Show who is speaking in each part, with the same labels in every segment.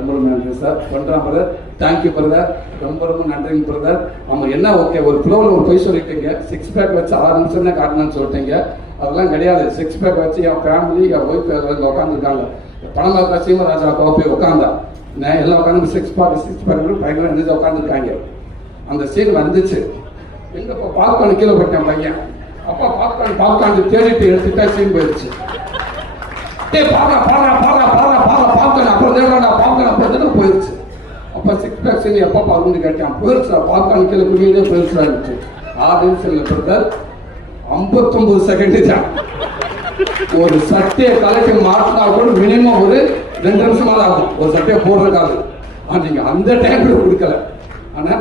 Speaker 1: ரொம்ப ரொம்ப நன்றி சார். பண்றான் பிரதர் தேங்க்யூ பிரதர் ரொம்ப ரொம்ப நன்றிங்க பிரதர் ஆமா என்ன ஓகே ஒரு ஃப்ளோவில் ஒரு பொய் சொல்லிட்டீங்க. சிக்ஸ் பேக் வச்சு ஆறு நிமிஷம் தான் காட்டணும்னு சொல்லிட்டீங்க. அதெல்லாம் கிடையாது. சிக்ஸ் பேக் வச்சு என் ஃபேமிலி என் ஒய்ஃப் இங்கே உட்காந்துருக்காங்க பணம் சீமராஜா கோப்பை உட்காந்தா நான் எல்லாம் உட்காந்து சிக்ஸ் பேக் சிக்ஸ் பேக் பயங்கர நினைச்சு உட்காந்துருக்காங்க அந்த சீன் வந்துச்சு. எங்க இப்போ பாப்கார்ன் கீழே போட்டேன் பையன். அப்பா பாப்கார்ன் பாப்கார்ன் தேடிட்டு எடுத்துட்டா சீன் போயிடுச்சு. டேய் பாரா பாரா பாரா பாரா பாரா பாப்கார்ன் அப்புறம் தேடா பாப்கார்ன் அப்புறம் தேட போயிடுச்சு அப்ப சரி பேக் சீன் எப்போ பாருன்னு கேட்டேன். போயிடுச்சா பாப்கார்ன் கீழே குடியே பெருசா இருந்துச்சு. ஆறு நிமிஷம் பிரதர் ஐம்பத்தொன்பது செகண்ட் தான். ஒரு சட்டையை கலட்டி மாற்றினா கூட மினிமம் ஒரு ரெண்டு நிமிஷமா தான் ஆகும். ஒரு சட்டையை போடுறதுக்காக நீங்க அந்த டைம்ல கொடுக்கல. ஆனா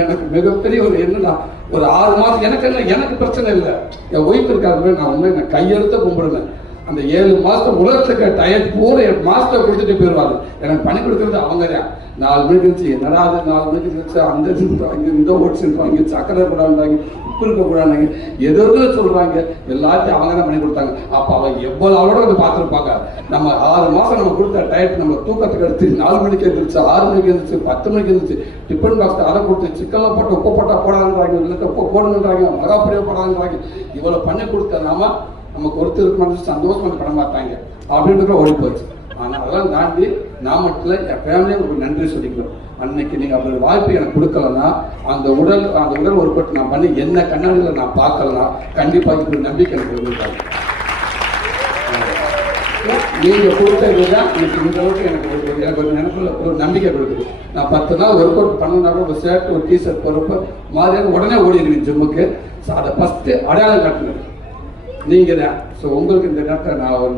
Speaker 1: எனக்கு மிகப்பெரிய ஒரு என்னடா ஒரு ஆறு மாசம் எனக்கு என்ன எனக்கு பிரச்சனை இல்லை. என் ஒய்ஃப் இருக்காரு நான் உண்மை நான் கையெழுத்த கும்பிடுவேன் அந்த ஏழு மாஸ்டர் உலகத்துக்கு டயர் பூரா என் மாஸ்டர் கொடுத்துட்டு போயிடுவாரு எனக்கு பணி கொடுக்கறது அவங்க தான். நாலு மணிக்கு இருந்துச்சு என்னடா அது? நாலு மணிக்கு இருந்துச்சு அந்த இருப்பாங்க இந்த ஓட்ஸ் இருப்பாங்க சக்கரை கூடாண்டாங்க உப்பு இருக்க கூடாண்டாங்க எதோ சொல்றாங்க. எல்லாத்தையும் அவங்க தான் பண்ணி கொடுத்தாங்க. அப்ப அவங்க எவ்வளவு அவளோட வந்து பார்த்துருப்பாங்க. நம்ம ஆறு மாசம் நம்ம கொடுத்த டயட் நம்ம தூக்கத்துக்கு எடுத்து நாலு மணிக்கு எழுந்திரிச்சு ஆறு மணிக்கு எழுந்திரிச்சு பத்து மணிக்கு எழுந்திரிச்சு டிஃபன் பாக்ஸ் அதை கொடுத்து சிக்கன்லாம் போட்டு உப்பு போட்டா போடாதுன்றாங்க இல்லை உப்பு போடணுன்றாங்க மகாப்பிரியம் போடாதுன்றாங்க இவ்வளவு பண்ணி கொடுத்த நாம நமக்கு ஒருத்தருக்கு மனசு சந்தோஷம் படம் பார்த்தாங்க. அப்படின்றத ஓடி போச்சு. ஆனா அதெல்லாம் தாண்டி நான் மட்டும் என் ஃபேமிலியும் உங்களுக்கு நன்றி சொல்லிக்கிறோம். அன்னைக்கு நீங்க அப்படி வாய்ப்பு எனக்கு கொடுக்கலன்னா அந்த உடல் அந்த உடல் உறுப்பட்டு நான் பண்ணி என்ன கண்ணாடியில் நான் பார்க்கலன்னா கண்டிப்பாக இப்படி நம்பிக்கை எனக்கு இருந்திருக்காங்க நீங்க கொடுத்தது தான் எனக்கு இந்த அளவுக்கு எனக்கு ஒரு- எனக்கு ஒரு நினைப்புல ஒரு நம்பிக்கை கொடுக்குது. நான் பத்து நாள் ஒர்க் அவுட் பண்ணனா ஒரு ஷர்ட் ஒரு டிஷர்ட் போகிறப்ப மாதிரியான உடனே ஓடிடுவேன் ஜிம்முக்கு. ஸோ அதை ஃபஸ்ட்டு அடையாளம் காட்டுனது நீங்க தான். ஸோ உங்களுக்கு இந்த டாக்டர் நான் ஒரு